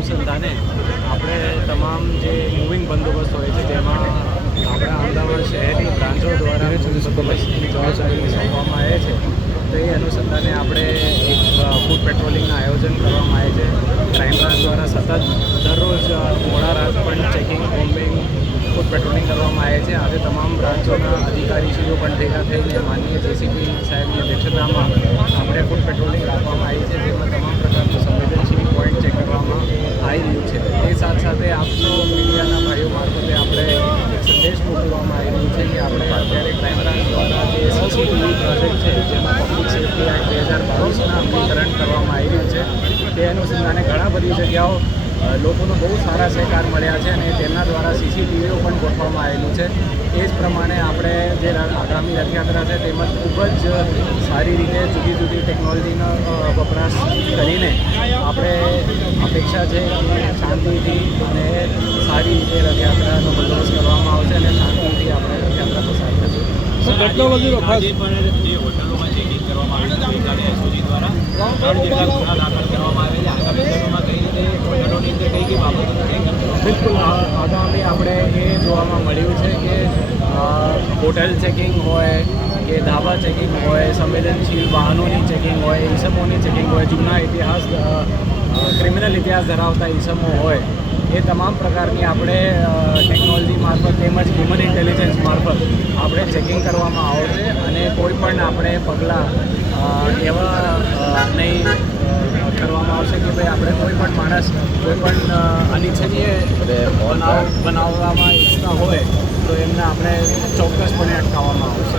અનુસંધાને આપણે તમામ જે મૂવિંગ બંદોબસ્ત હોય છે તેમાં આપણા અમદાવાદ શહેરની બ્રાન્ચો દ્વારા બંદોબસ્તની જવાબદારી સોંપવામાં આવે છે. તો એ અનુસંધાને આપણે એક ફૂડ પેટ્રોલિંગનું આયોજન કરવામાં આવે છે. ક્રાઇમ બ્રાન્ચ દ્વારા સતત દરરોજ મોડા રાત પણ ચેકિંગ, બોમ્બિંગ, ફૂડ પેટ્રોલિંગ કરવામાં આવે છે. આજે તમામ બ્રાન્ચોના અધિકારીશ્રીઓ પણ ભેગા થઈને માનનીય જેસીપી સાહેબની અધ્યક્ષતામાં આપણે ફૂડ પેટ્રોલિંગ રાખવામાં આવી છે, જેમાં તમામ પ્રકારનું સંવેદનશીલ પોઈન્ટ ચેક કરવામાં આવી રહ્યું છે. તે સાથે સાથે આપસો મીડિયાના ભાઈઓ મારફતે આપણે એક સંદેશ મોકલવામાં આવી રહ્યું છે કે આપણે અત્યારે ક્રાઇમ બ્રાન્ચ દ્વારા જે સીસીટીવી પ્રોજેક્ટ છે, જેમાં પબ્લિક સેફ્ટી એક્ટ 2022ના અમલીકરણ કરવામાં આવી રહ્યું છે, તે અનુસંધાને ઘણા બધી જગ્યાઓ લોકોનો બહુ સારા સહકાર મળ્યા છે અને તેમના દ્વારા સીસીટીવીઓ પણ ગોઠવવામાં આવેલું છે. એ જ પ્રમાણે આપણે જે આગામી રથયાત્રા છે તેમાં ખૂબ જ સારી રીતે જુદી જુદી ટેકનોલોજીનો વપરાશ કરીને આપણે અપેક્ષા છે કે શાંતિથી અને સારી રીતે રથયાત્રાનો બંદોબસ્ત કરવામાં આવશે અને શાંતિથી આપણે રથયાત્રા પસાર થશે. ટેકનોલોજીનો ખાસ પણ જે હોટલોમાં ચેકિંગ કરવામાં આવ્યું છે ગઈકાલે એસઓજી દ્વારા 3 જેટલા ગુના દાખલ કરવામાં આવેલા. આગામી સમયમાં કઈ રીતે હોટલોની અંદર કઈ કઈ બાબતોનું ચેકિંગ? બિલકુલ આગામી આપણે એ જોવામાં મળ્યું છે કે હોટેલ ચેકિંગ હોય કે ધાબા ચેકિંગ હોય, સંવેદનશીલ વાહનોની ચેકિંગ હોય, ઈસમોની ચેકિંગ હોય, જૂના ઇતિહાસ ક્રિમિનલ ઇતિહાસ ધરાવતા ઈસમો હોય, એ તમામ પ્રકારની આપણે ટેકનોલોજી મારફત તેમજ હ્યુમન ઇન્ટેલિજન્સ મારફત આપણે ચેકિંગ કરવામાં આવશે અને કોઈ પણ આપણે પગલાં એવા નહીં કરવામાં આવશે કે ભાઈ આપણે કોઈ પણ માણસ કોઈ પણ અનિચ્છનીય બનાવવામાં ઈચ્છતા હોય તો એમને આપણે ચોક્કસપણે અટકાવવામાં આવશે.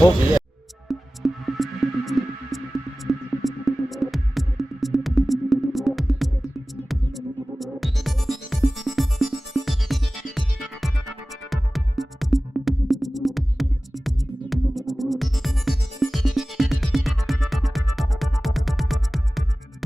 ઓકે.